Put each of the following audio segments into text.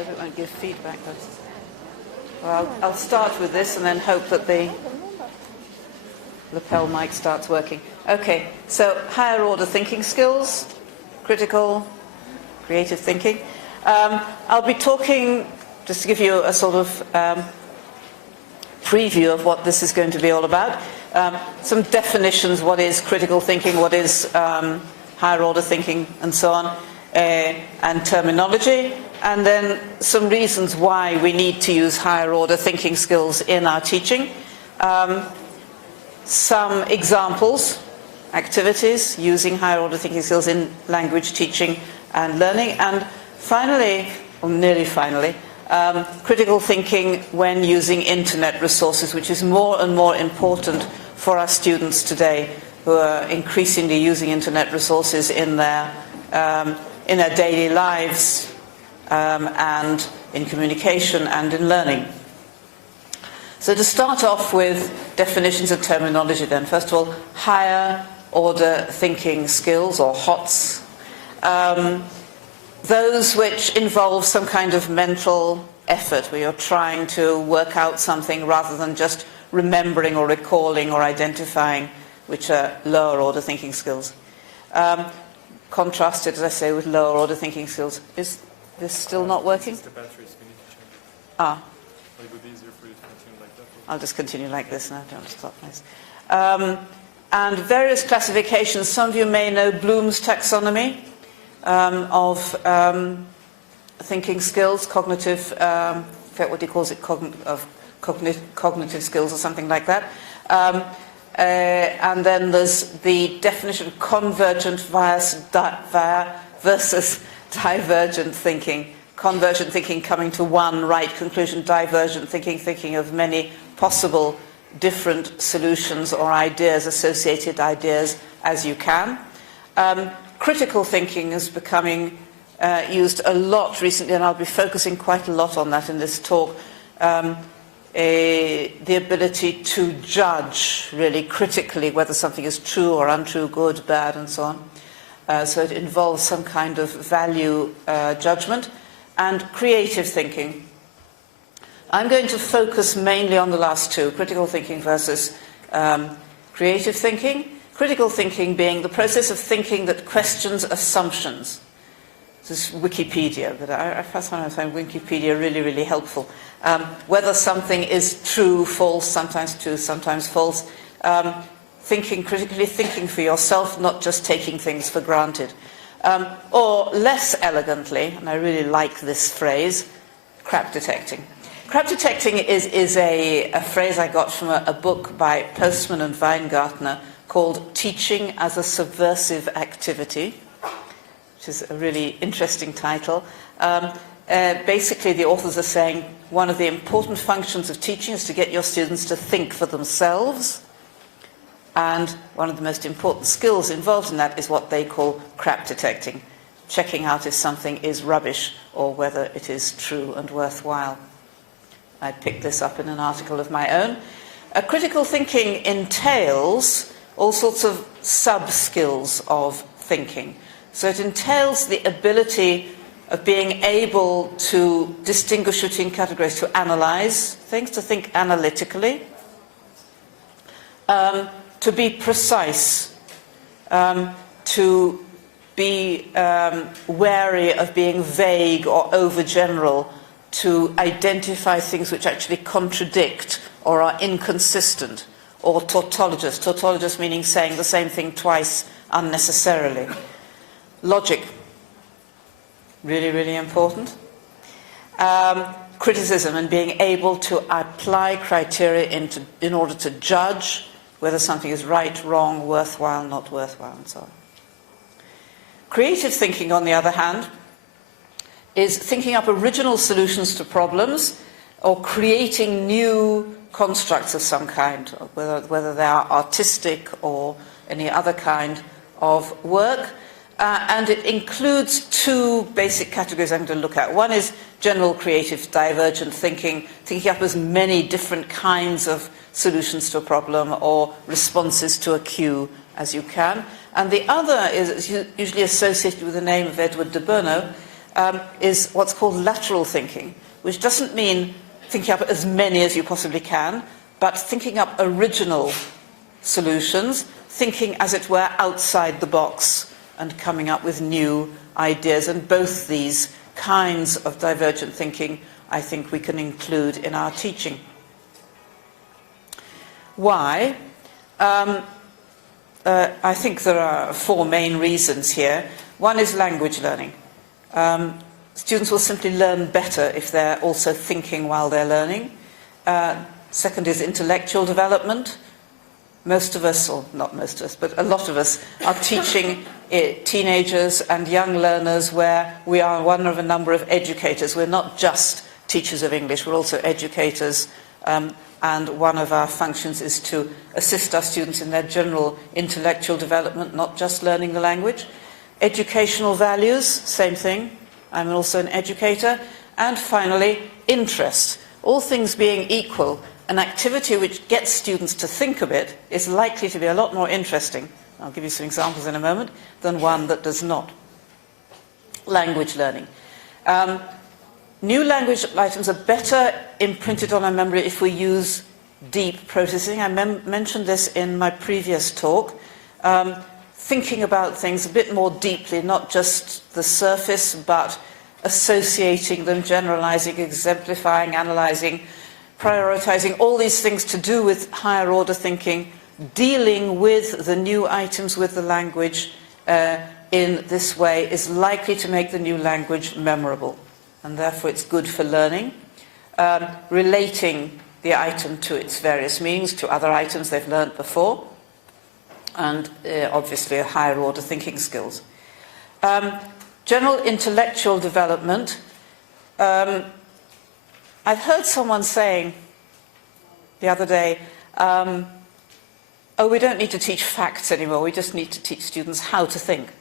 hope it won't give feedback. Well, I'll start with this and then hope that the lapel mic starts working. Okay, so higher order thinking skills, critical, creative thinking. I'll be talking, just to give you a sort of preview of what this is going to be all about. Some definitions, what is critical thinking, what is higher order thinking, and so on, and terminology, and then some reasons why we need to use higher order thinking skills in our teaching. Some examples, activities using higher order thinking skills in language teaching and learning, and finally, or nearly finally, critical thinking when using internet resources, which is more and more important for our students today, who are increasingly using internet resources in their daily lives and in communication and in learning. So to start off with definitions and terminology then, first of all, higher order thinking skills, or HOTS. Those which involve some kind of mental effort, where you're trying to work out something rather than just remembering or recalling or identifying, which are lower order thinking skills. Contrasted, as I say, with lower order thinking skills. Is this still not working? The batteries, we need to change. Ah. It would be easier for you to continue like that. I'll just continue like this now, don't stop this. And various classifications. Some of you may know Bloom's taxonomy of thinking skills, cognitive, I forget what he calls it, cognitive skills or something like that. And then there's the definition of convergent versus divergent thinking. Convergent thinking coming to one right conclusion, divergent thinking of many possible different solutions or ideas, associated ideas, as you can. Critical thinking is becoming used a lot recently, and I'll be focusing quite a lot on that in this talk. The ability to judge really critically whether something is true or untrue, good, bad, and so on. So it involves some kind of value judgment. And creative thinking. I'm going to focus mainly on the last two, critical thinking versus creative thinking. Critical thinking being the process of thinking that questions assumptions. This is Wikipedia, but I find Wikipedia really, really helpful. Whether something is true, false, sometimes true, sometimes false. Thinking critically, thinking for yourself, not just taking things for granted. Or less elegantly, and I really like this phrase, crap detecting. Crap detecting is a phrase I got from a book by Postman and Weingartner called Teaching as a Subversive Activity, which is a really interesting title. Basically, the authors are saying one of the important functions of teaching is to get your students to think for themselves. And one of the most important skills involved in that is what they call crap detecting, checking out if something is rubbish or whether it is true and worthwhile. I picked this up in an article of my own. Critical thinking entails all sorts of sub-skills of thinking. So it entails the ability of being able to distinguish between categories, to analyze things, to think analytically, to be precise, to be wary of being vague or overgeneral, to identify things which actually contradict or are inconsistent, or tautologous. Tautologous meaning saying the same thing twice unnecessarily. Logic, really, really important. Criticism and being able to apply criteria in order to judge whether something is right, wrong, worthwhile, not worthwhile, and so on. Creative thinking, on the other hand, is thinking up original solutions to problems or creating new constructs of some kind, whether they are artistic or any other kind of work. And it includes two basic categories I'm going to look at. One is general creative divergent thinking, thinking up as many different kinds of solutions to a problem or responses to a cue as you can. And the other is usually associated with the name of Edward de Bono, is what's called lateral thinking, which doesn't mean thinking up as many as you possibly can, but thinking up original solutions, thinking, as it were, outside the box and coming up with new ideas. And both these kinds of divergent thinking, I think we can include in our teaching. Why? I think there are 4 main reasons here. One is language learning. Students will simply learn better if they're also thinking while they're learning. Second is intellectual development. Most of us, or not most of us, but a lot of us are teaching teenagers and young learners where we are one of a number of educators. We're not just teachers of English, we're also educators, and one of our functions is to assist our students in their general intellectual development, not just learning the language. Educational values, same thing. I'm also an educator. And finally, interest. All things being equal, an activity which gets students to think a bit is likely to be a lot more interesting, I'll give you some examples in a moment, than one that does not. Language learning. New language items are better imprinted on our memory if we use deep processing. I mentioned this in my previous talk. Thinking about things a bit more deeply, not just the surface, but associating them, generalizing, exemplifying, analyzing, prioritizing, all these things to do with higher order thinking, dealing with the new items with the language in this way is likely to make the new language memorable. And therefore it's good for learning. Relating the item to its various meanings, to other items they've learnt before, and obviously a higher order thinking skills. General intellectual development. I've heard someone saying the other day, oh, we don't need to teach facts anymore, we just need to teach students how to think.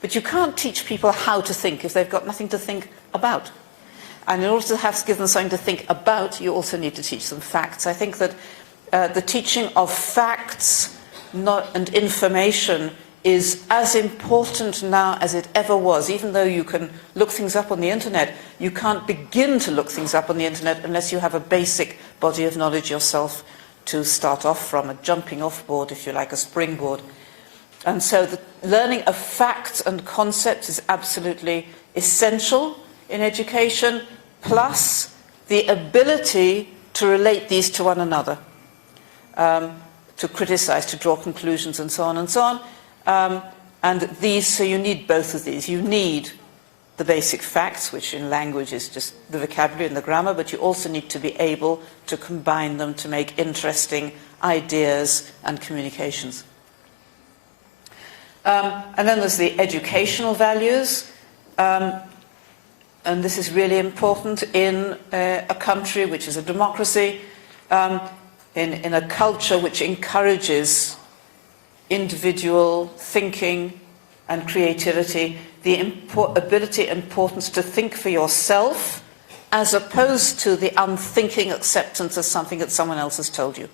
But you can't teach people how to think if they've got nothing to think about. And in order to give them something to think about, you also need to teach them facts. I think that the teaching of facts and information is as important now as it ever was. Even though you can look things up on the internet, you can't begin to look things up on the internet unless you have a basic body of knowledge yourself to start off from, a jumping off board, if you like, a springboard. And so the learning of facts and concepts is absolutely essential in education, plus the ability to relate these to one another, to criticize, to draw conclusions, and so on and so on. And these, so you need both of these. You need the basic facts, which in language is just the vocabulary and the grammar, but you also need to be able to combine them to make interesting ideas and communications. And then there's the educational values. And this is really important in a country which is a democracy, in a culture which encourages individual thinking and creativity, the ability and importance to think for yourself as opposed to the unthinking acceptance of something that someone else has told you.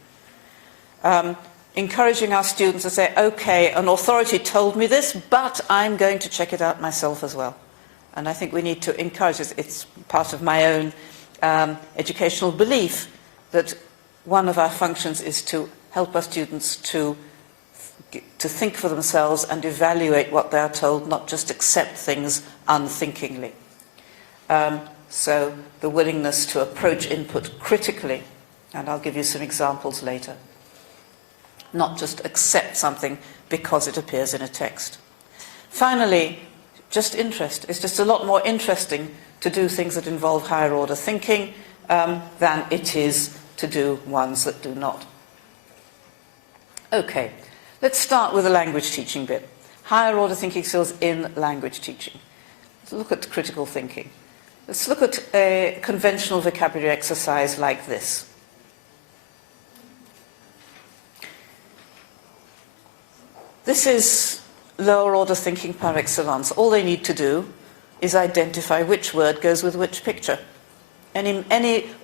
Encouraging our students to say, okay, an authority told me this, but I'm going to check it out myself as well. And I think we need to encourage this. It's part of my own educational belief that one of our functions is to help our students to think for themselves and evaluate what they are told, not just accept things unthinkingly. So the willingness to approach input critically, and I'll give you some examples later. Not just accept something because it appears in a text. Finally, just interest. It's just a lot more interesting to do things that involve higher order thinking than it is to do ones that do not. Okay, let's start with the language teaching bit. Higher order thinking skills in language teaching. Let's look at critical thinking. Let's look at a conventional vocabulary exercise like this. This is lower order thinking par excellence. All they need to do is identify which word goes with which picture.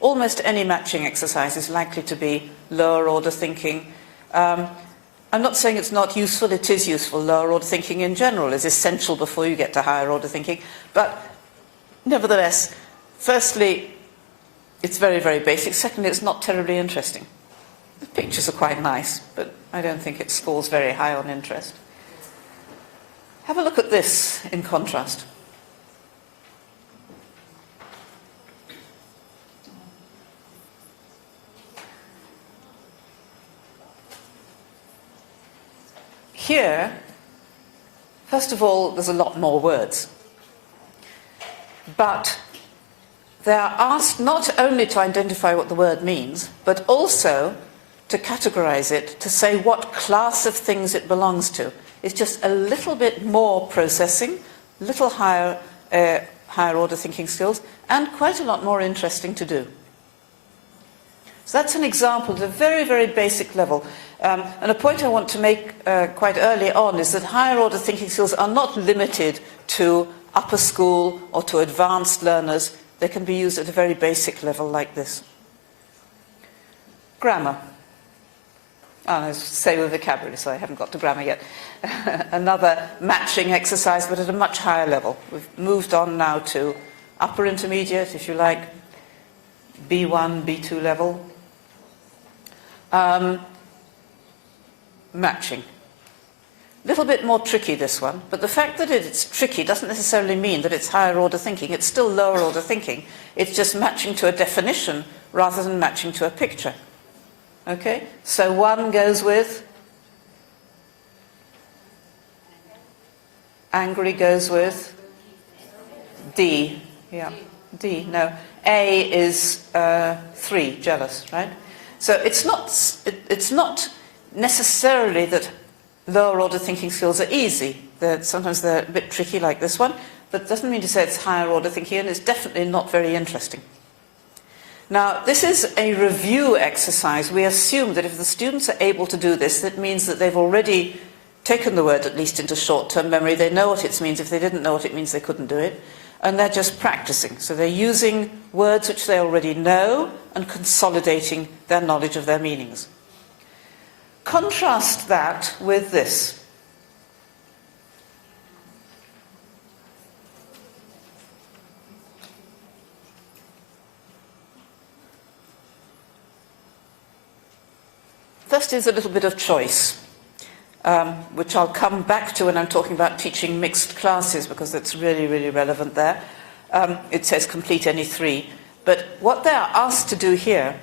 Almost any matching exercise is likely to be lower order thinking. I'm not saying it's not useful, it is useful. Lower order thinking in general is essential before you get to higher order thinking. But nevertheless, firstly, it's very, very basic. Secondly, it's not terribly interesting. The pictures are quite nice, but I don't think it scores very high on interest. Have a look at this in contrast. Here, first of all, there's a lot more words. But they are asked not only to identify what the word means, but also to categorize it, to say what class of things it belongs to. It's just a little bit more processing, a little higher order thinking skills, and quite a lot more interesting to do. So that's an example at a very, very basic level. And a point I want to make quite early on is that higher order thinking skills are not limited to upper school or to advanced learners. They can be used at a very basic level like this. Grammar. I say with vocabulary, so I haven't got to grammar yet. Another matching exercise, but at a much higher level. We've moved on now to upper intermediate, if you like, B1, B2 level. Matching. A little bit more tricky, this one, but the fact that it's tricky doesn't necessarily mean that it's higher order thinking. It's still lower order thinking. It's just matching to a definition rather than matching to a picture. Okay? So one goes with angry, goes with D. Yeah, D. No, A is 3, jealous, right? So it's not necessarily that lower order thinking skills are easy. Sometimes they're a bit tricky like this one, but it doesn't mean to say it's higher order thinking, and it's definitely not very interesting. Now, this is a review exercise. We assume that if the students are able to do this, that means that they've already taken the word at least into short-term memory. They know what it means. If they didn't know what it means, they couldn't do it. And they're just practicing. So they're using words which they already know and consolidating their knowledge of their meanings. Contrast that with this. First is a little bit of choice, which I'll come back to when I'm talking about teaching mixed classes, because it's really, really relevant there. It says complete any 3. But what they are asked to do here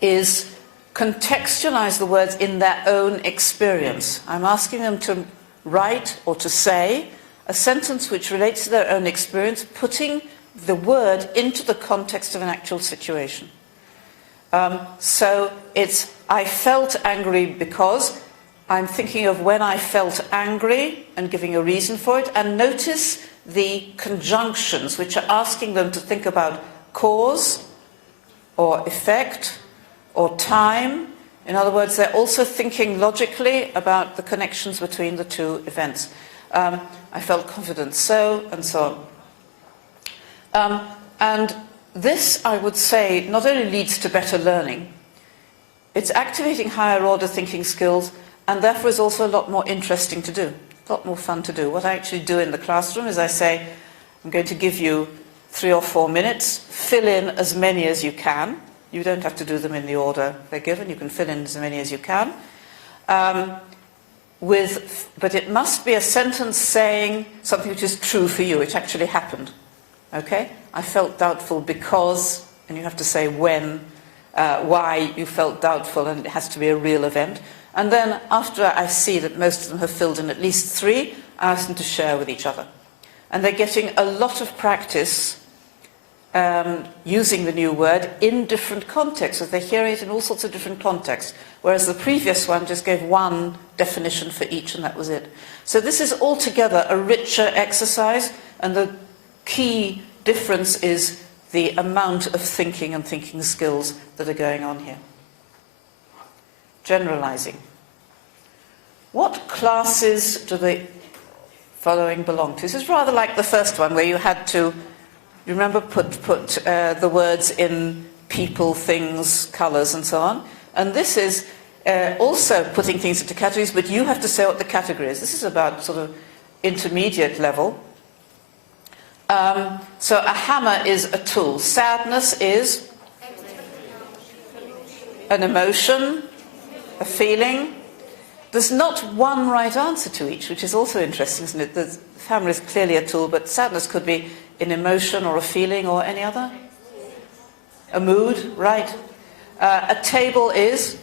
is contextualize the words in their own experience. I'm asking them to write or to say a sentence which relates to their own experience, putting the word into the context of an actual situation. So it's, I felt angry because, I'm thinking of when I felt angry and giving a reason for it, and notice the conjunctions which are asking them to think about cause or effect or time. In other words, they're also thinking logically about the connections between the two events. I felt confident, so, and so on. And this, I would say, not only leads to better learning, it's activating higher order thinking skills, and therefore is also a lot more interesting to do, a lot more fun to do. What I actually do in the classroom is I say, I'm going to give you 3 or 4 minutes, fill in as many as you can. You don't have to do them in the order they're given, you can fill in as many as you can. But it must be a sentence saying something which is true for you, it actually happened. Okay? I felt doubtful because, and you have to say when, why you felt doubtful, and it has to be a real event. And then after I see that most of them have filled in at least 3, I ask them to share with each other. And they're getting a lot of practice using the new word in different contexts. So they're hearing it in all sorts of different contexts, whereas the previous one just gave one definition for each, and that was it. So this is altogether a richer exercise, and the key difference is the amount of thinking and thinking skills that are going on here. Generalizing. What classes do the following belong to? This is rather like the first one, where you had to, you remember, put the words in people, things, colours, and so on. And this is also putting things into categories, but you have to say what the category is. This is about sort of intermediate level. So a hammer is a tool. Sadness is an emotion, a feeling. There's not one right answer to each, which is also interesting, isn't it? The hammer is clearly a tool, but sadness could be an emotion or a feeling or any other. A mood, right. A table is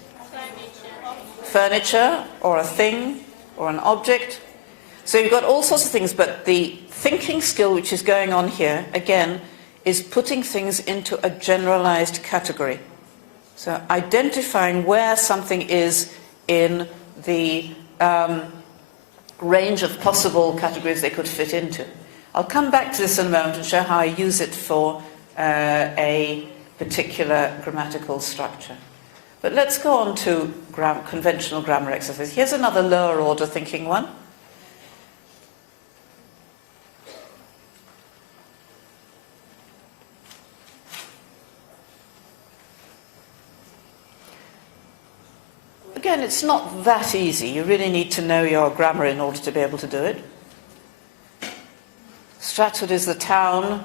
furniture or a thing or an object. So you've got all sorts of things, but the thinking skill which is going on here, again, is putting things into a generalized category. So identifying where something is in the range of possible categories they could fit into. I'll come back to this in a moment and show how I use it for a particular grammatical structure. But let's go on to conventional grammar exercise. Here's another lower order thinking one. Again, it's not that easy. You really need to know your grammar in order to be able to do it. Stratford is the town.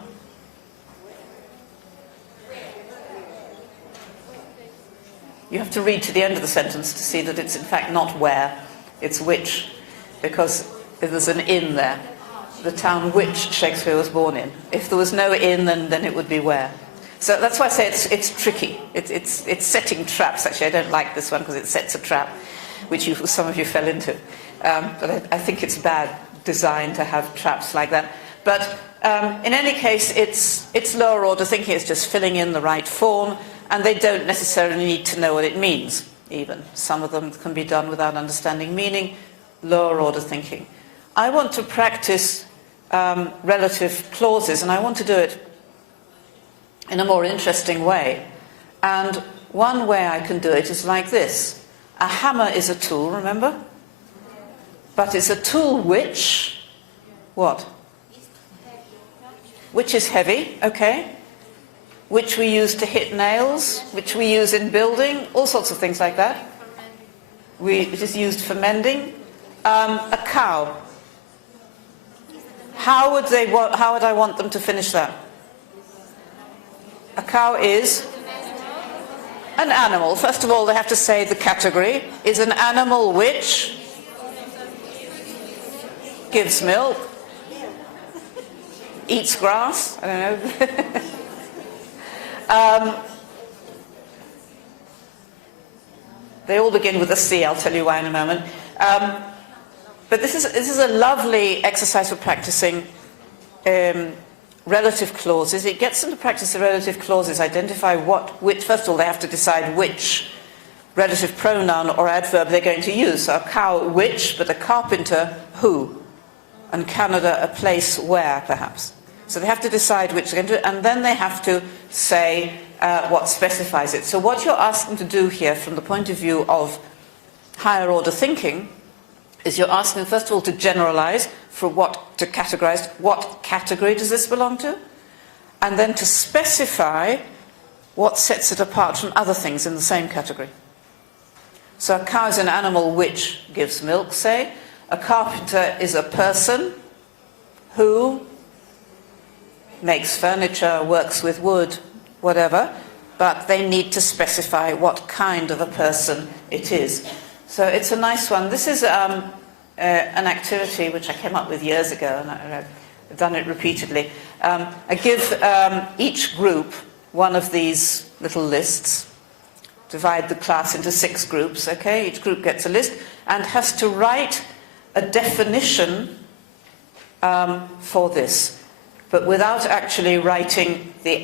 You have to read to the end of the sentence to see that it's in fact not where, it's which, because there's an in there. The town which Shakespeare was born in. If there was no in, then it would be where. So that's why I say it's tricky. It's setting traps. Actually, I don't like this one because it sets a trap, which some of you fell into. But I think it's bad design to have traps like that. But in any case, it's lower order thinking. It's just filling in the right form, and they don't necessarily need to know what it means, even. Some of them can be done without understanding meaning. Lower order thinking. I want to practice relative clauses, and I want to do it in a more interesting way. And one way I can do it is like this. A hammer is a tool, remember? But it's a tool which, what? Which is heavy, okay? Which we use to hit nails, which we use in building, all sorts of things like that. It is used for mending. A cow. How would I want them to finish that? A cow is an animal. First of all, they have to say the category. Is an animal which gives milk, eats grass, I don't know. They all begin with a C, I'll tell you why in a moment. But this is a lovely exercise for practicing relative clauses. It gets them to practice the relative clauses, identify which, first of all, they have to decide which relative pronoun or adverb they're going to use. So a cow, which, but a carpenter, who, and Canada, a place where, perhaps. So they have to decide which they're going to do, and then they have to say what specifies it. So what you're asking to do here, from the point of view of higher order thinking, is you're asking, first of all, to generalize, to categorize, what category does this belong to? And then to specify what sets it apart from other things in the same category. So a cow is an animal which gives milk, say. A carpenter is a person who makes furniture, works with wood, whatever, but they need to specify what kind of a person it is. So it's a nice one. This is an activity which I came up with years ago, and I've done it repeatedly. I give each group one of these little lists, divide the class into 6 groups, okay? Each group gets a list and has to write a definition for this, but without actually writing the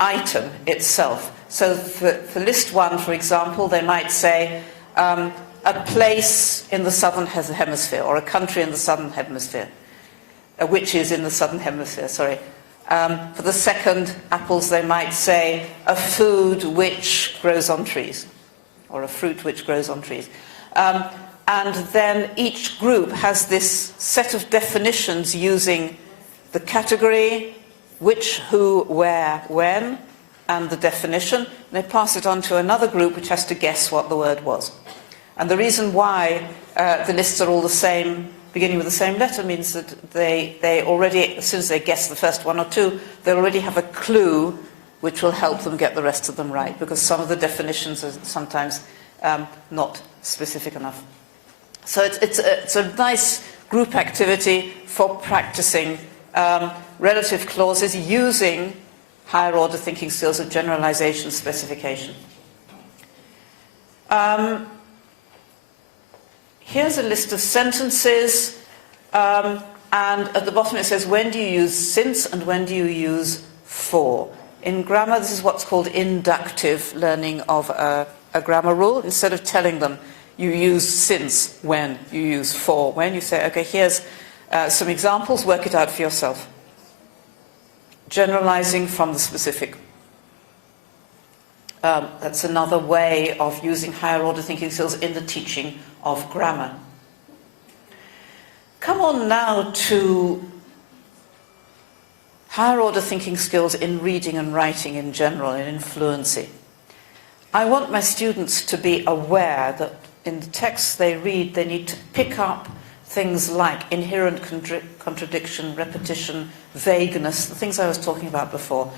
item itself. So for list 1, for example, they might say, a place in the southern hemisphere, or a country in the southern hemisphere, which is in the southern hemisphere, sorry. For the second apples, they might say a food which grows on trees, or a fruit which grows on trees. And then each group has this set of definitions using the category, which, who, where, when, and the definition. They pass it on to another group which has to guess what the word was. And the reason why the lists are all the same beginning with the same letter means that they already, as soon as they guess the first one or two, they already have a clue which will help them get the rest of them right, because some of the definitions are sometimes not specific enough. So it's a nice group activity for practicing relative clauses using higher order thinking skills of generalization, specification. Here's a list of sentences, and at the bottom it says, when do you use since and when do you use for? In grammar, this is what's called inductive learning of a grammar rule. Instead of telling them you use since when, you use for when. You say, okay, here's some examples, work it out for yourself. Generalizing from the specific. That's another way of using higher order thinking skills in the teaching of grammar. Come on now to higher order thinking skills in reading and writing in general, in fluency. I want my students to be aware that in the texts they read, they need to pick up things like inherent contradiction, repetition, vagueness, the things I was talking about before.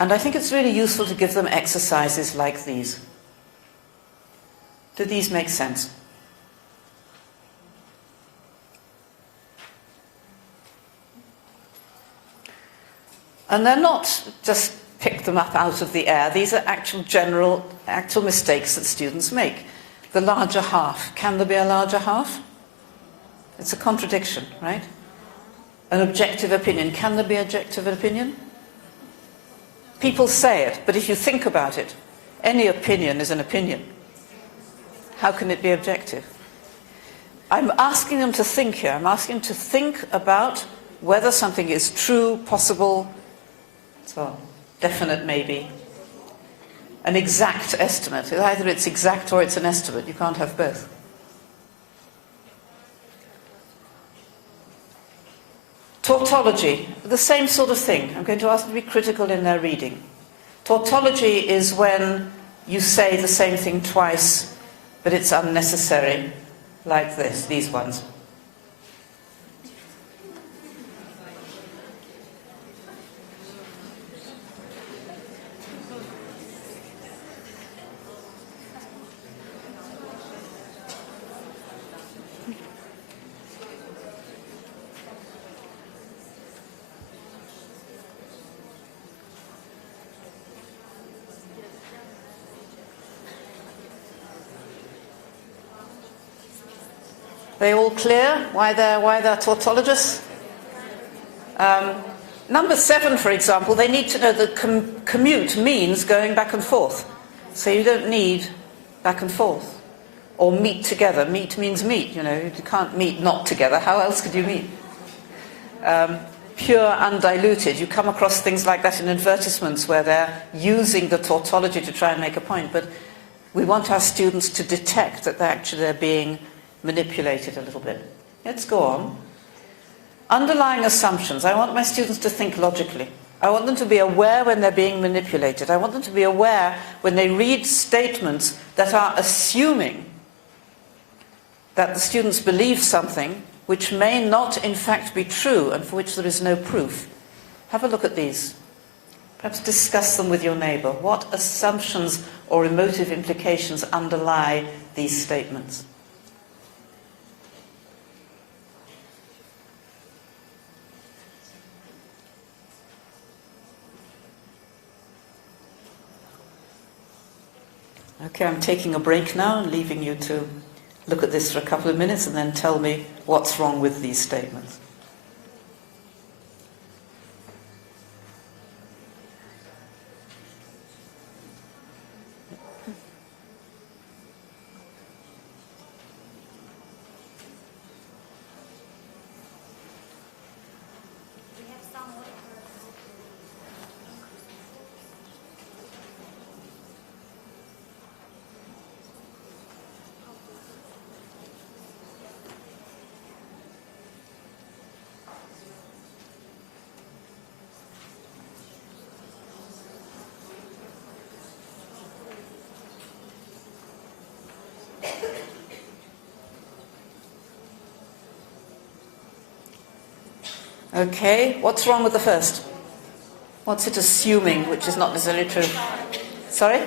And I think it's really useful to give them exercises like these. Do these make sense? And they're not just pick them up out of the air. These are actual mistakes that students make. The larger half. Can there be a larger half? It's a contradiction, right? An objective opinion. Can there be objective opinion? People say it, but if you think about it, any opinion is an opinion. How can it be objective? I'm asking them to think here. I'm asking them to think about whether something is true, possible, so definite maybe, an exact estimate. Either it's exact or it's an estimate. You can't have both. Tautology, the same sort of thing. I'm going to ask them to be critical in their reading. Tautology is when you say the same thing twice, but it's unnecessary, like this, these ones. They all clear why they're tautologists? Number 7, for example, they need to know that commute means going back and forth. So you don't need back and forth. Or meet together. Meet means meet, you know. You can't meet not together. How else could you meet? Pure, undiluted. You come across things like that in advertisements where they're using the tautology to try and make a point. But we want our students to detect that they're being manipulated a little bit. Let's go on. Underlying assumptions. I want my students to think logically. I want them to be aware when they're being manipulated. I want them to be aware when they read statements that are assuming that the students believe something which may not in fact be true and for which there is no proof. Have a look at these. Perhaps discuss them with your neighbour. What assumptions or emotive implications underlie these statements? Okay, I'm taking a break now and leaving you to look at this for a couple of minutes and then tell me what's wrong with these statements. Okay, what's wrong with the first? What's it assuming, which is not necessarily true? Sorry?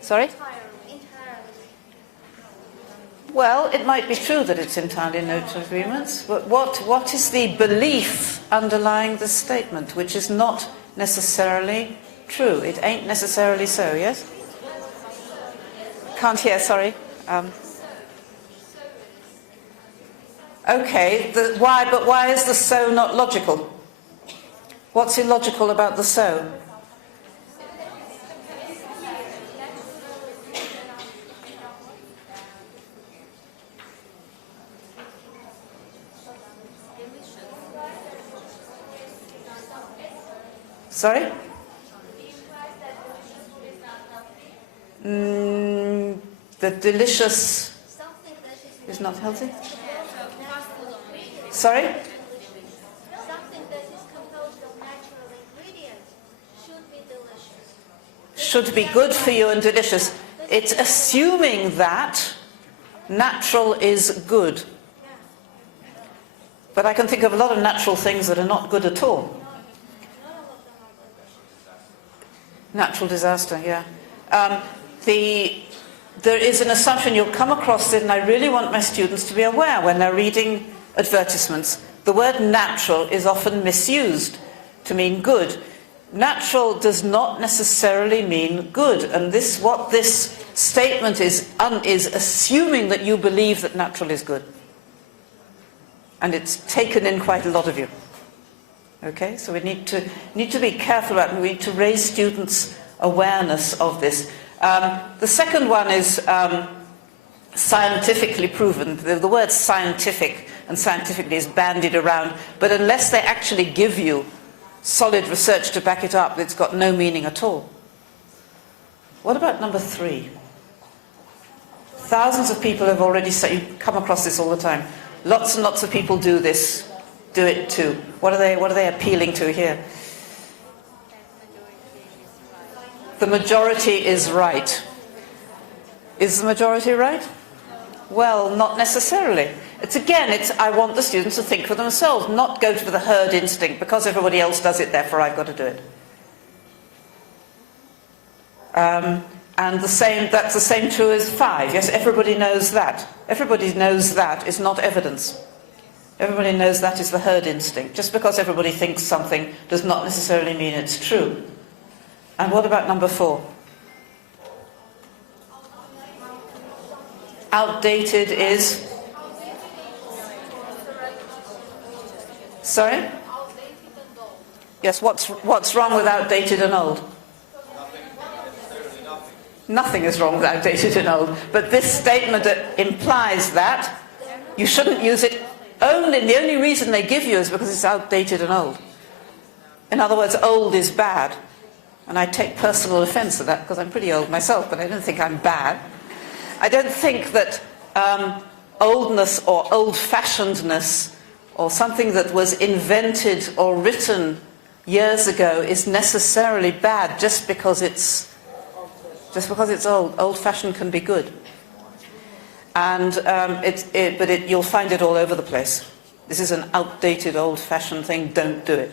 Sorry? Well, it might be true that it's entirely neutral agreements, but what is the belief underlying the statement, which is not necessarily true? It ain't necessarily so, yes? Can't hear, sorry. Okay, but why is the so not logical? What's illogical about the so? Sorry? The delicious is not healthy? Sorry? Something that is composed of natural ingredients should be delicious. Should be good for you and delicious. It's assuming that natural is good. But I can think of a lot of natural things that are not good at all. Natural disaster, yeah. There is an assumption, you'll come across it, and I really want my students to be aware when they're reading advertisements. The word natural is often misused to mean good. Natural does not necessarily mean good, and what this statement is assuming that you believe that natural is good. And it's taken in quite a lot of you. Okay, so we need to be careful about it. We need to raise students' awareness of this. The second one is scientifically proven. The word scientific and scientifically is bandied around, but unless they actually give you solid research to back it up, it's got no meaning at all. What about number 3? Thousands of people have already said, you come across this all the time. Lots and lots of people do this. Do it too. What are they appealing to here? The majority is right. Is the majority right? Well, not necessarily. I want the students to think for themselves, not go for the herd instinct. Because everybody else does it, therefore I've got to do it. And that's the same true as 5. Yes, everybody knows that. Everybody knows that is not evidence. Everybody knows that is the herd instinct. Just because everybody thinks something does not necessarily mean it's true. And what about number 4? Outdated is... Sorry? Yes, what's wrong with outdated and old? Nothing is wrong with outdated and old. But this statement implies that you shouldn't use it the only reason they give you is because it's outdated and old. In other words, old is bad. And I take personal offense at that because I'm pretty old myself, but I don't think I'm bad. I don't think that oldness or old-fashionedness or something that was invented or written years ago is necessarily bad just because it's old. Old-fashioned can be good. And you'll find it all over the place. This is an outdated, old-fashioned thing. Don't do it.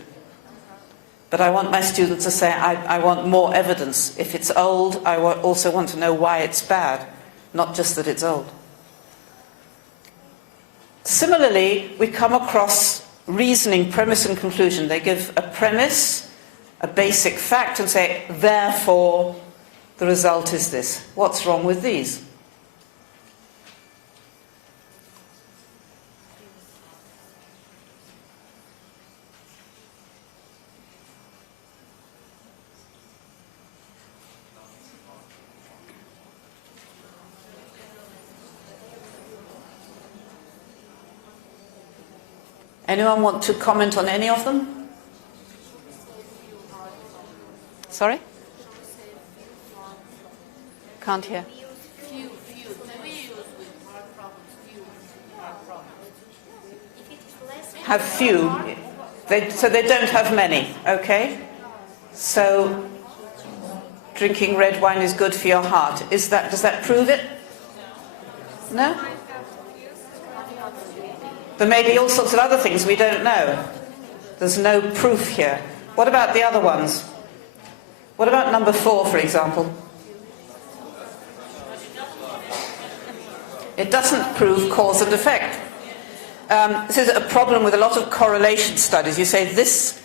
But I want my students to say, I want more evidence. If it's old, I also want to know why it's bad, not just that it's old. Similarly, we come across reasoning, premise and conclusion. They give a premise, a basic fact, and say, therefore, the result is this. What's wrong with these? Anyone want to comment on any of them? Sorry? Can't hear. Have few. So they don't have many, okay? So drinking red wine is good for your heart. Does that prove it? No? There may be all sorts of other things we don't know. There's no proof here. What about the other ones? What about number 4, for example? It doesn't prove cause and effect. This is a problem with a lot of correlation studies. You say this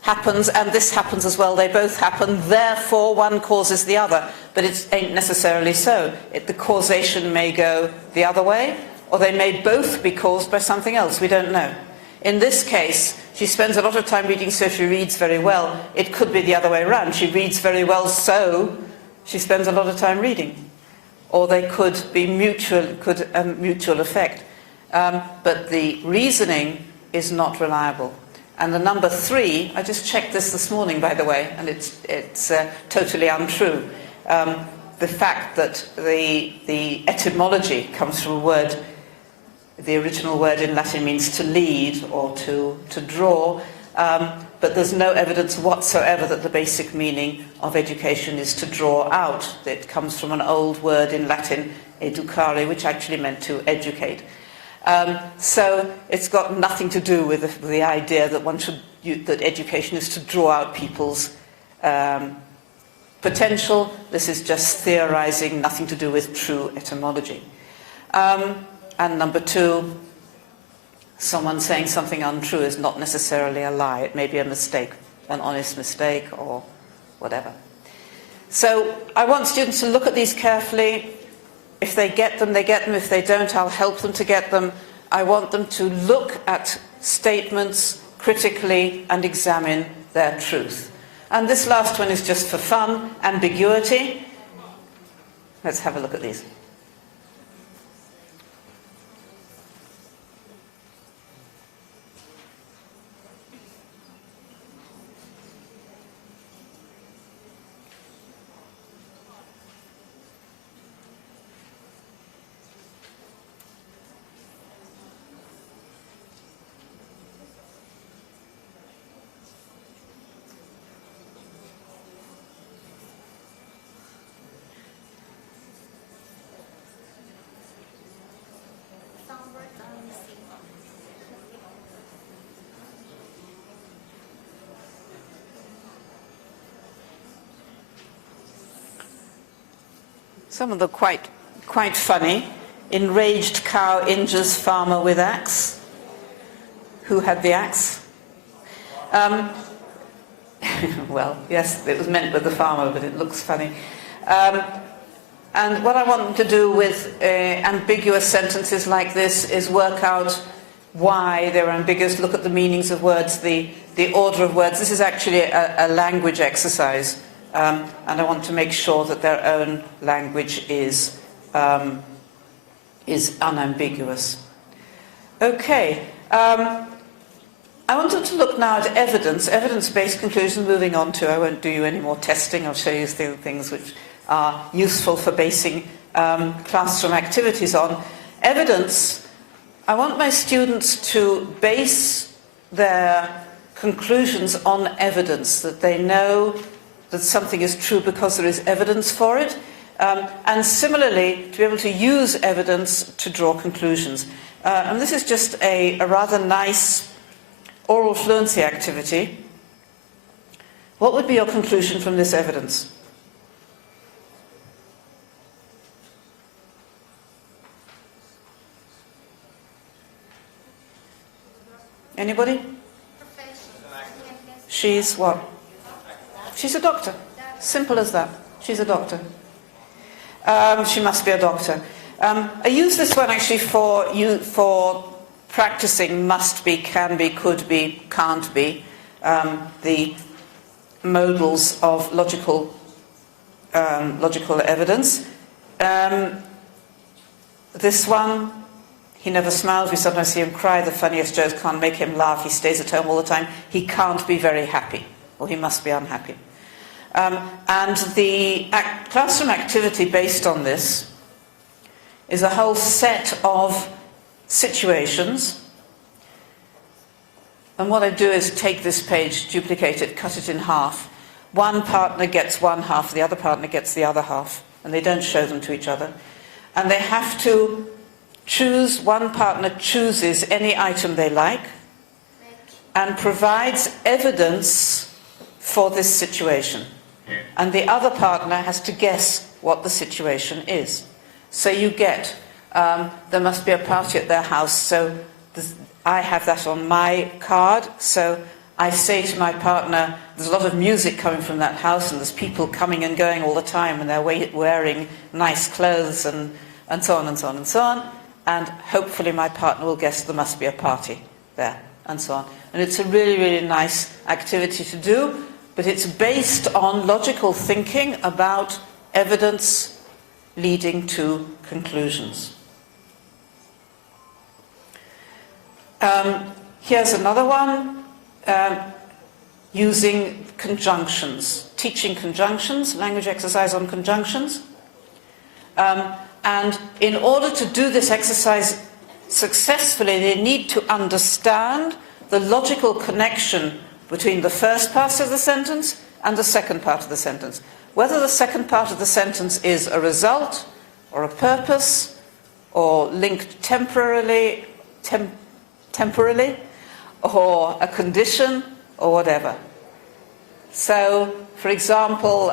happens and this happens as well. They both happen, therefore one causes the other. But it ain't necessarily so. The causation may go the other way, or they may both be caused by something else. We don't know. In this case, she spends a lot of time reading, so she reads very well. It could be the other way around. She reads very well, so she spends a lot of time reading. Or they could be mutual effect. But the reasoning is not reliable. And the number 3, I just checked this morning, by the way, and it's totally untrue. The fact that the etymology comes from a word, the original word in Latin means to lead or to draw, but there's no evidence whatsoever that the basic meaning of education is to draw out. It comes from an old word in Latin, educare, which actually meant to educate. So it's got nothing to do with the idea that that education is to draw out people's potential. This is just theorizing, nothing to do with true etymology. And number 2, someone saying something untrue is not necessarily a lie. It may be a mistake, an honest mistake or whatever. So I want students to look at these carefully. If they get them, they get them. If they don't, I'll help them to get them. I want them to look at statements critically and examine their truth. And this last one is just for fun, ambiguity. Let's have a look at these. Some of them quite funny. Enraged cow injures farmer with axe. Who had the axe? Well, yes, it was meant with the farmer, but it looks funny. And what I want them to do with ambiguous sentences like this is work out why they're ambiguous, look at the meanings of words, the order of words. This is actually a language exercise. And I want to make sure that their own language is unambiguous. Okay. I want them to look now at evidence-based conclusions, moving on to, I won't do you any more testing, I'll show you the things which are useful for basing classroom activities on. Evidence, I want my students to base their conclusions on evidence, that they know that something is true because there is evidence for it, and similarly to be able to use evidence to draw conclusions. And this is just a rather nice oral fluency activity. What would be your conclusion from this evidence? Anybody? She's what? She's a doctor. Simple as that. She's a doctor. She must be a doctor. I use this one actually for practicing must be, can be, could be, can't be, the modals of logical evidence. This one, he never smiles. We sometimes see him cry. The funniest jokes can't make him laugh. He stays at home all the time. He can't be very happy, or he must be unhappy. And the classroom activity based on this is a whole set of situations. And what I do is take this page, duplicate it, cut it in half. One partner gets one half, the other partner gets the other half, and they don't show them to each other. And they have to one partner chooses any item they like and provides evidence for this situation. And the other partner has to guess what the situation is. So you get, there must be a party at their house, so I have that on my card, so I say to my partner, there's a lot of music coming from that house and there's people coming and going all the time and they're wearing nice clothes and so on and so on and so on. And hopefully my partner will guess there must be a party there and so on. And it's a really, really nice activity to do, but it's based on logical thinking about evidence leading to conclusions. Here's another one. Using conjunctions, teaching conjunctions, language exercise on conjunctions. And in order to do this exercise successfully, they need to understand the logical connection between the first part of the sentence and the second part of the sentence. Whether the second part of the sentence is a result or a purpose or linked temporarily, or a condition, or whatever. So, for example,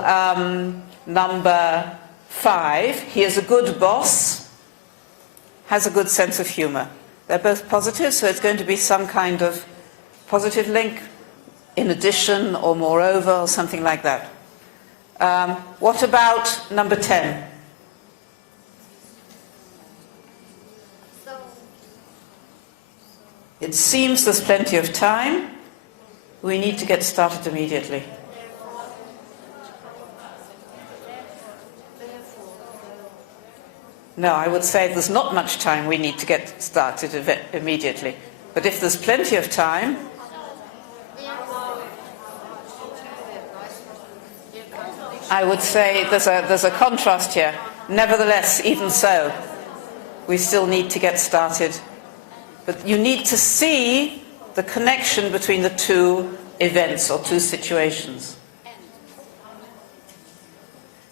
number 5, he is a good boss, has a good sense of humour. They're both positive, so it's going to be some kind of positive link, in addition, or moreover, or something like that. What about number 10? It seems there's plenty of time. We need to get started immediately. No, I would say there's not much time. We need to get started immediately. But if there's plenty of time, I would say there's a contrast here. Nevertheless, even so, we still need to get started. But you need to see the connection between the two events or two situations.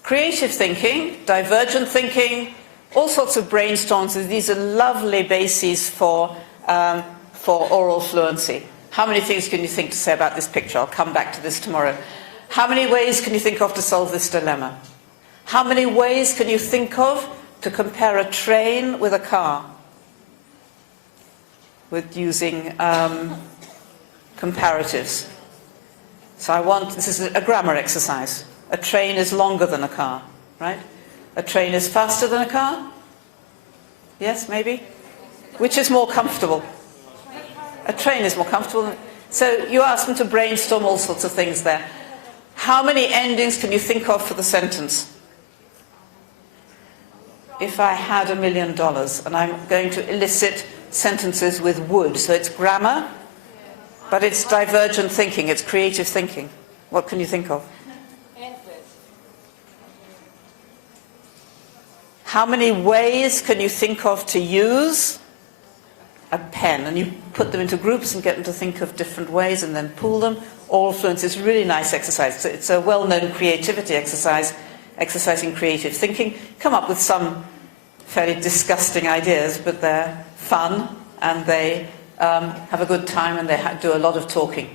Creative thinking, divergent thinking, all sorts of brainstorms. These are lovely bases for oral fluency. How many things can you think to say about this picture? I'll come back to this tomorrow. How many ways can you think of to solve this dilemma? How many ways can you think of to compare a train with a car? With using comparatives. So this is a grammar exercise. A train is longer than a car, right? A train is faster than a car? Yes, maybe? Which is more comfortable? A train is more comfortable. So you ask them to brainstorm all sorts of things there. How many endings can you think of for the sentence? If I had $1 million, and I'm going to elicit sentences with would, so it's grammar, but it's divergent thinking, it's creative thinking. What can you think of? How many ways can you think of to use a pen? And you put them into groups and get them to think of different ways and then pool them. Oral fluency is a really nice exercise. It's a well-known creativity exercise, exercising creative thinking. Come up with some fairly disgusting ideas, but they're fun and they have a good time and they do a lot of talking.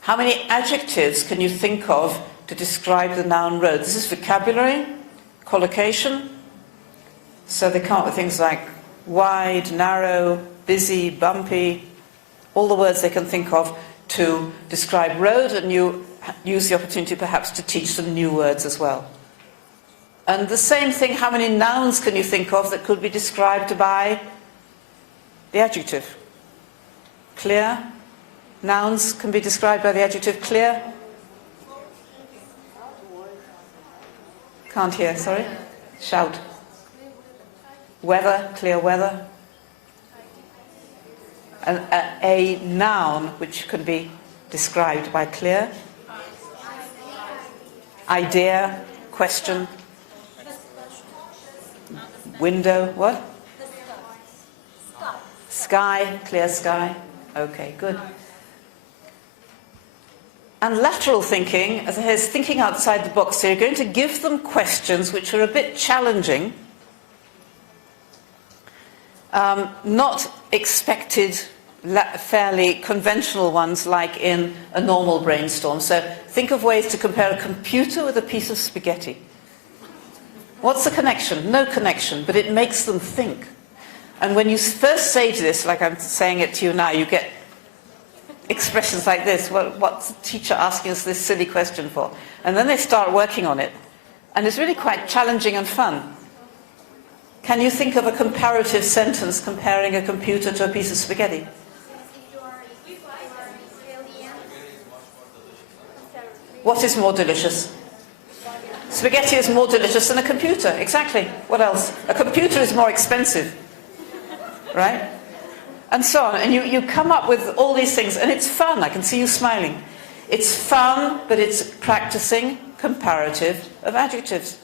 How many adjectives can you think of to describe the noun road? This is vocabulary, collocation. So they come up with things like wide, narrow, busy, bumpy, all the words they can think of to describe road, and you use the opportunity perhaps to teach them new words as well. And the same thing, how many nouns can you think of that could be described by the adjective? Clear? Nouns can be described by the adjective clear? Can't hear, sorry. Shout. Weather, clear weather. A noun which can be described by clear. Idea, question. Window, what? Sky, clear sky. Okay, good. And lateral thinking, as it is thinking outside the box, so you're going to give them questions which are a bit challenging, not expected, fairly conventional ones like in a normal brainstorm. So think of ways to compare a computer with a piece of spaghetti. What's the connection? No connection, but it makes them think. And when you first say this, like I'm saying it to you now, you get expressions like this. Well, what's the teacher asking us this silly question for? And then they start working on it. And it's really quite challenging and fun. Can you think of a comparative sentence comparing a computer to a piece of spaghetti? What is more delicious? Spaghetti is more delicious than a computer. Exactly. What else? A computer is more expensive. Right? And so on. And you come up with all these things. And it's fun. I can see you smiling. It's fun, but it's practicing comparative of adjectives.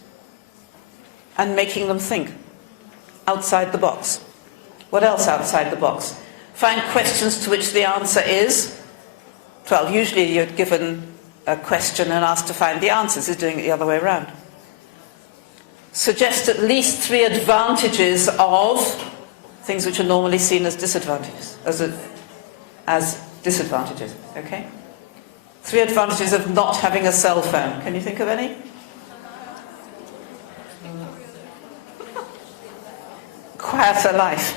And making them think. Outside the box. What else outside the box? Find questions to which the answer is, well, usually you're given a question and asked to find the answers. Is doing it the other way around. Suggest at least 3 advantages of things which are normally seen as disadvantages, as disadvantages. Okay? 3 advantages of not having a cell phone. Can you think of any? Quieter life.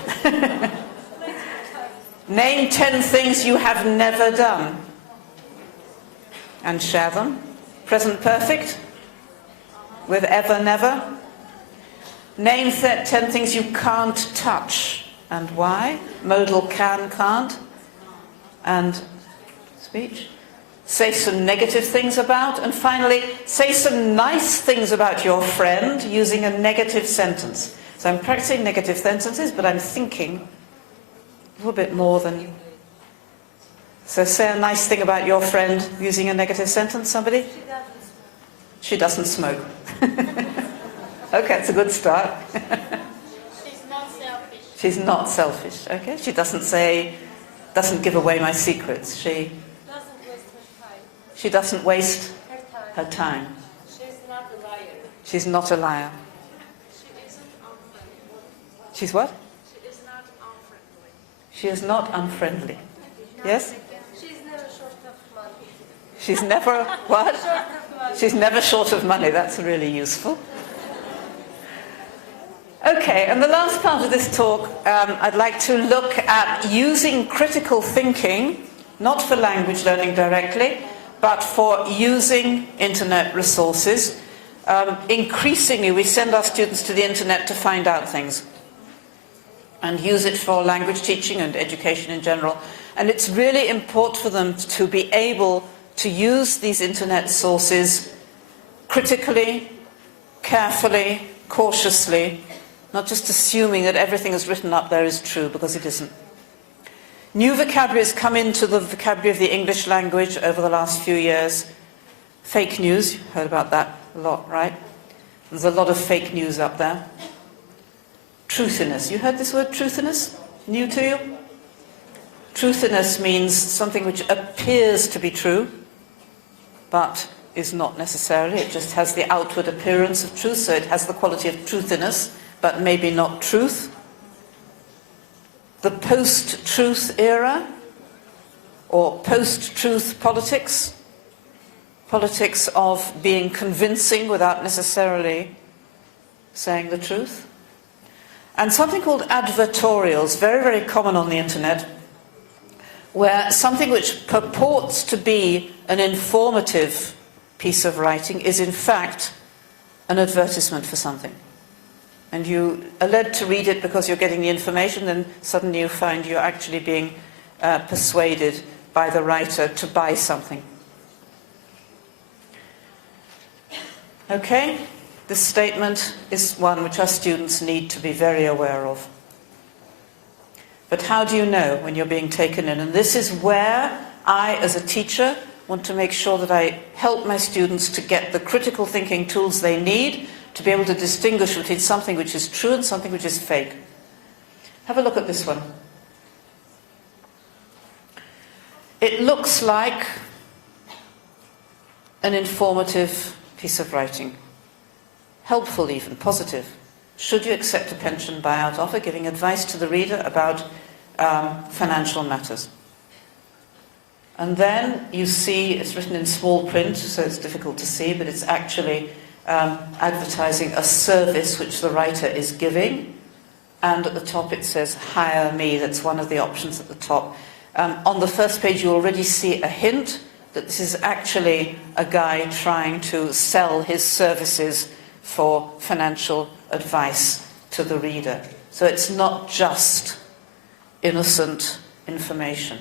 Name 10 things you have never done. And share them. Present perfect. With ever, never. Name 10 things you can't touch. And why? Modal can, can't. And speech. Say some negative things about. And finally, say some nice things about your friend using a negative sentence. So I'm practicing negative sentences, but I'm thinking a little bit more than... So say a nice thing about your friend using a negative sentence, somebody? She doesn't smoke. Okay, it's a good start. She's not selfish. She's not selfish, okay? She doesn't give away my secrets. She doesn't waste her time. She's not a liar. She's not a liar. She isn't unfriendly. She's what? She is not unfriendly. She is not unfriendly. Yes? She's never short of money. She's never, what? Short of money. She's never short of money. That's really useful. Okay, and the last part of this talk, I'd like to look at using critical thinking, not for language learning directly, but for using internet resources. Increasingly, we send our students to the internet to find out things and use it for language teaching and education in general. And it's really important for them to be able to use these internet sources critically, carefully, cautiously, not just assuming that everything that's written up there is true, because it isn't. New vocabulary has come into the vocabulary of the English language over the last few years. Fake news, you've heard about that a lot, right? There's a lot of fake news up there. Truthiness, you heard this word truthiness? New to you? Truthiness means something which appears to be true, but is not necessarily. It just has the outward appearance of truth, so it has the quality of truthiness, but maybe not truth. The post-truth era, or post-truth politics, politics of being convincing without necessarily saying the truth. And something called advertorials, very, very common on the internet, where something which purports to be an informative piece of writing is in fact an advertisement for something. And you are led to read it because you're getting the information, then suddenly you find you're actually being persuaded by the writer to buy something. Okay? This statement is one which our students need to be very aware of. But how do you know when you're being taken in? And this is where I, as a teacher, want to make sure that I help my students to get the critical thinking tools they need to be able to distinguish between something which is true and something which is fake. Have a look at this one. It looks like an informative piece of writing. Helpful even, positive. Should you accept a pension buyout offer, giving advice to the reader about financial matters. And then you see, it's written in small print, so it's difficult to see, but it's actually advertising a service which the writer is giving. And at the top it says, hire me. That's one of the options at the top. On the first page, you already see a hint that this is actually a guy trying to sell his services for financial advice to the reader. So it's not just innocent information.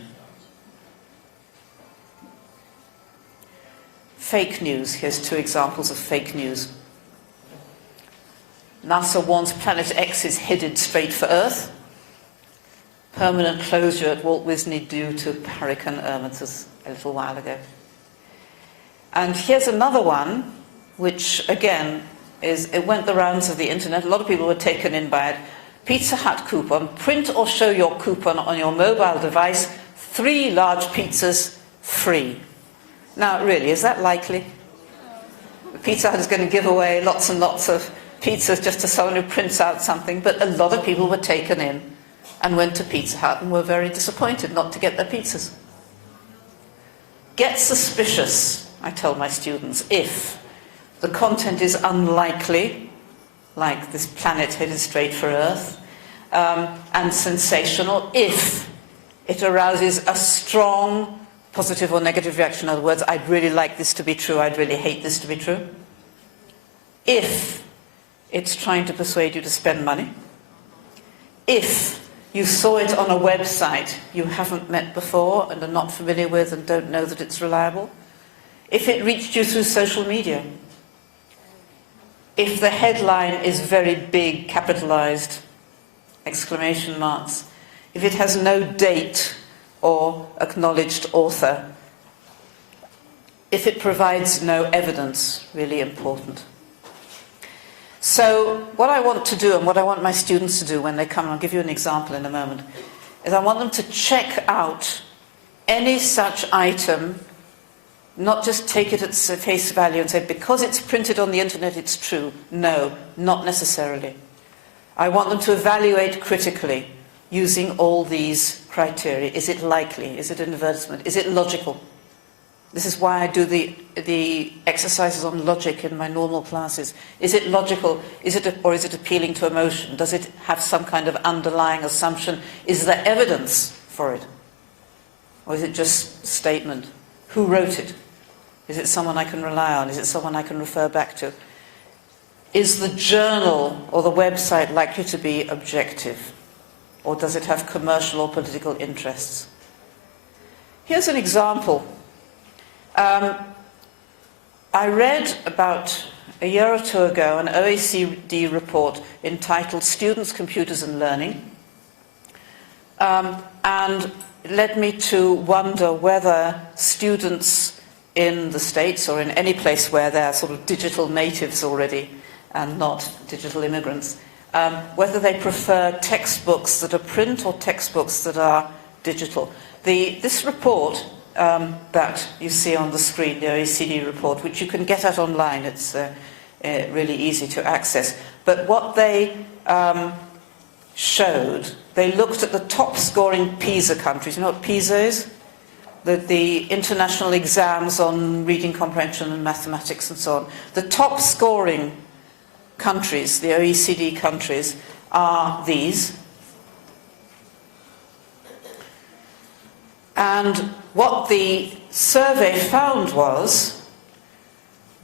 Fake news. Here's 2 examples of fake news. NASA warns Planet X is headed straight for Earth. Permanent closure at Walt Disney due to Hurricane Irma. This was a little while ago. And here's another one, which again it went the rounds of the internet. A lot of people were taken in by it. Pizza Hut coupon. Print or show your coupon on your mobile device. 3 large pizzas free. Now, really, is that likely? Pizza Hut is going to give away lots and lots of pizzas just to someone who prints out something, but a lot of people were taken in and went to Pizza Hut and were very disappointed not to get their pizzas. Get suspicious, I tell my students, if the content is unlikely, like this planet headed straight for Earth, and sensational, if it arouses a strong positive or negative reaction. In other words, I'd really like this to be true, I'd really hate this to be true. If it's trying to persuade you to spend money. If you saw it on a website you haven't met before and are not familiar with and don't know that it's reliable. If it reached you through social media. If the headline is very big, capitalized, exclamation marks. If it has no date or acknowledged author. If it provides no evidence, really important. So what I want to do and what I want my students to do when they come, and I'll give you an example in a moment, is I want them to check out any such item, not just take it at face value and say, because it's printed on the internet, it's true. No, not necessarily. I want them to evaluate critically using all these criteria. Is it likely? Is it an advertisement? Is it logical? This is why I do the exercises on logic in my normal classes. Is it logical? Or is it appealing to emotion? Does it have some kind of underlying assumption? Is there evidence for it? Or is it just a statement? Who wrote it? Is it someone I can rely on? Is it someone I can refer back to? Is the journal or the website likely to be objective? Or does it have commercial or political interests? Here's an example. I read about a year or 2 ago an OECD report entitled Students, Computers and Learning, and it led me to wonder whether students in the States or in any place where they're sort of digital natives already and not digital immigrants, whether they prefer textbooks that are print or textbooks that are digital. This report that you see on the screen, the OECD report, which you can get at online, it's really easy to access. But what they showed, they looked at the top scoring PISA countries. You know what PISA is? The international exams on reading comprehension and mathematics and so on. The top scoring countries, the OECD countries, are these. And what the survey found was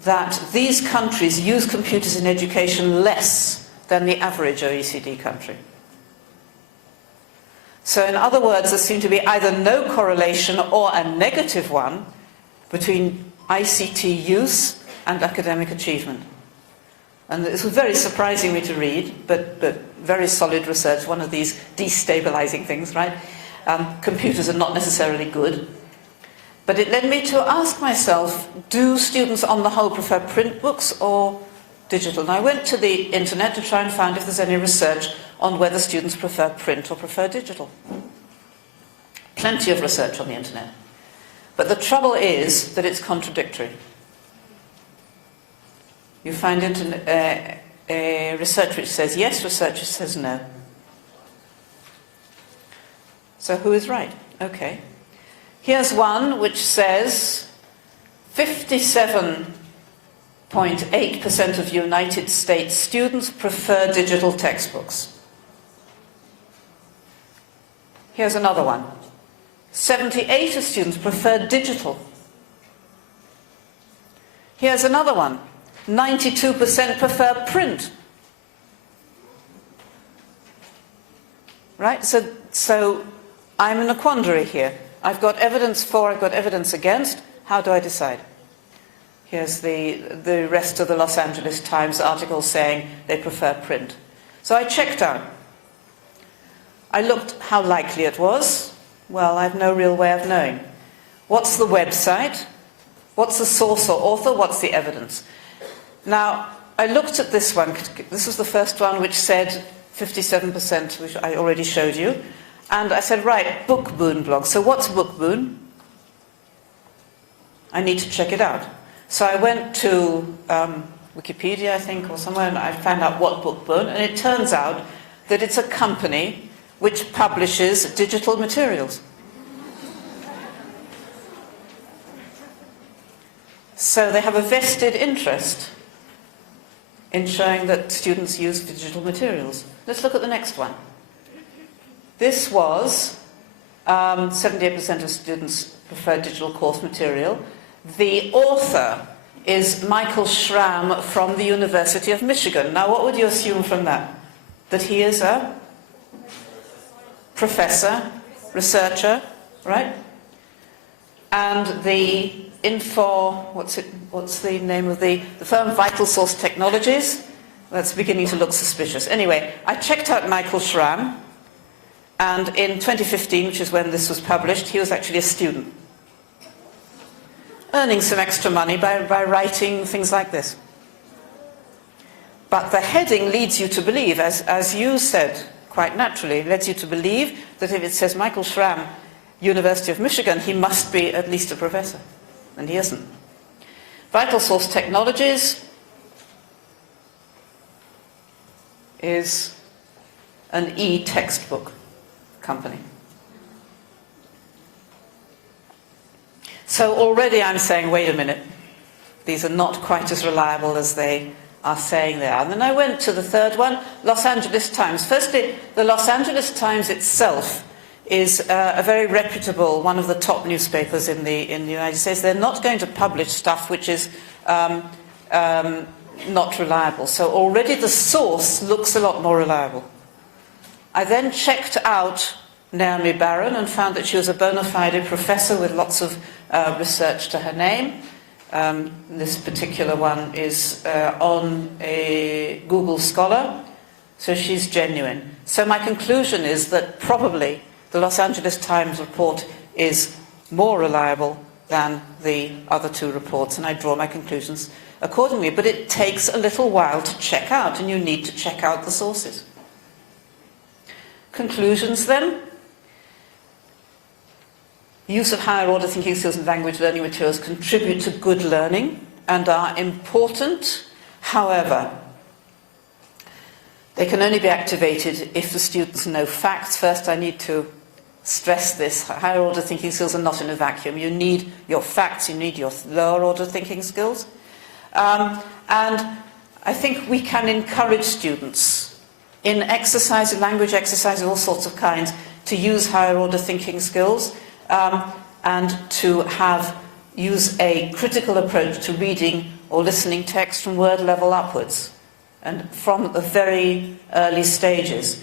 that these countries use computers in education less than the average OECD country. So in other words, there seemed to be either no correlation or a negative one between ICT use and academic achievement. And this was very surprising me to read, but very solid research, one of these destabilizing things, right? Computers are not necessarily good. But it led me to ask myself, do students on the whole prefer print books or digital? And I went to the internet to try and find if there's any research on whether students prefer print or prefer digital. Plenty of research on the internet. But the trouble is that it's contradictory. You find a research which says yes, research which says no. So who is right? Okay. Here's one which says 57.8% of United States students prefer digital textbooks. Here's another one. 78% of students prefer digital. Here's another one. 92% prefer print. Right? So I'm in a quandary here. I've got evidence for, I've got evidence against. How do I decide? Here's the rest of the Los Angeles Times article saying they prefer print. So I checked out. I looked how likely it was. Well, I have no real way of knowing. What's the website? What's the source or author? What's the evidence? Now, I looked at this one. This was the first one which said 57%, which I already showed you. And I said, right, Bookboon blog. So what's Bookboon? I need to check it out. So I went to Wikipedia, I think, or somewhere, and I found out what Bookboon. And it turns out that it's a company which publishes digital materials. So they have a vested interest in showing that students use digital materials. Let's look at the next one. This was 78% of students prefer digital course material. The author is Michael Schramm from the University of Michigan. Now, what would you assume from that? That he is a professor, researcher, right? And the what's the name of the firm? Vital Source Technologies. That's beginning to look suspicious. Anyway, I checked out Michael Schramm, and in 2015, which is when this was published, he was actually a student, earning some extra money by writing things like this. But the heading leads you to believe, as you said, quite naturally, leads you to believe that if it says Michael Schramm, University of Michigan, he must be at least a professor. And he isn't. Vital Source Technologies is an e-textbook company. So already I'm saying, wait a minute, these are not quite as reliable as they are saying they are. And then I went to the third one, Los Angeles Times. Firstly, the Los Angeles Times itself is a very reputable, one of the top newspapers in the United States. They're not going to publish stuff which is not reliable. So already the source looks a lot more reliable. I then checked out Naomi Barron and found that she was a bona fide professor with lots of research to her name. This particular one is on a Google Scholar, so she's genuine. So my conclusion is that probably the Los Angeles Times report is more reliable than the other two reports, and I draw my conclusions accordingly. But it takes a little while to check out, and you need to check out the sources. Conclusions, then. Use of higher order thinking skills and language learning materials contribute to good learning and are important. However, they can only be activated if the students know facts. First, I need to stress this. Higher order thinking skills are not in a vacuum. You need your facts, you need your lower order thinking skills. And I think we can encourage students in exercises, language exercises, all sorts of kinds, to use higher order thinking skills and to use a critical approach to reading or listening text from word level upwards and from the very early stages.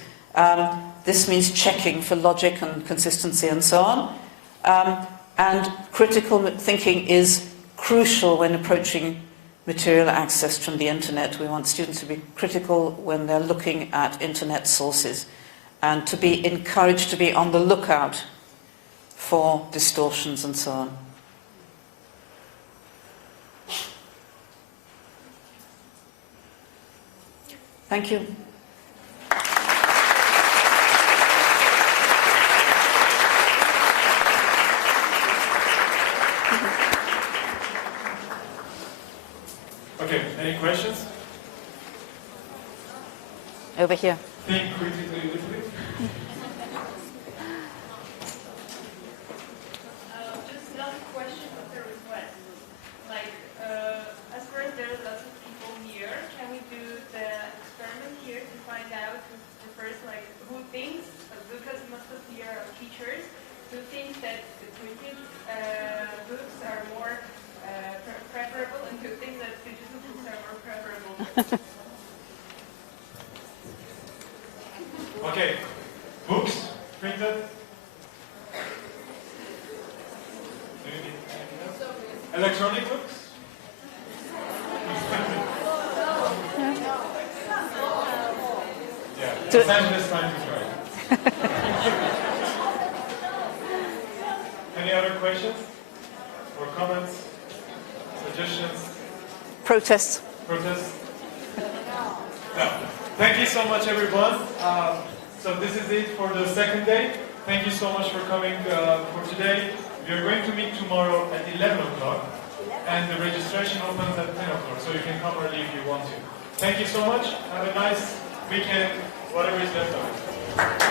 This means checking for logic and consistency and so on. And critical thinking is crucial when approaching material accessed from the internet. We want students to be critical when they're looking at internet sources and to be encouraged to be on the lookout for distortions and so on. Thank you. Okay, any questions? Over here. think critically a little bit. Just another question with the request. Like, as far as there are lots of people here, can we do the experiment here to find out who prefers, like, who thinks, because most of you are teachers, who thinks that the printed books are more preferable, and who thinks that digital books are more preferable? Okay, books printed. Do you need anything else? Electronic books? Yeah, Los Angeles time to try. Any other questions or comments, suggestions, Protests. protests? No. Thank you so much, everyone. So this is it for the second day. Thank you so much for coming for today. We are going to meet tomorrow at 11 o'clock, and the registration opens at 10 o'clock, so you can come early if you want to. Thank you so much. Have a nice weekend, whatever is left of it.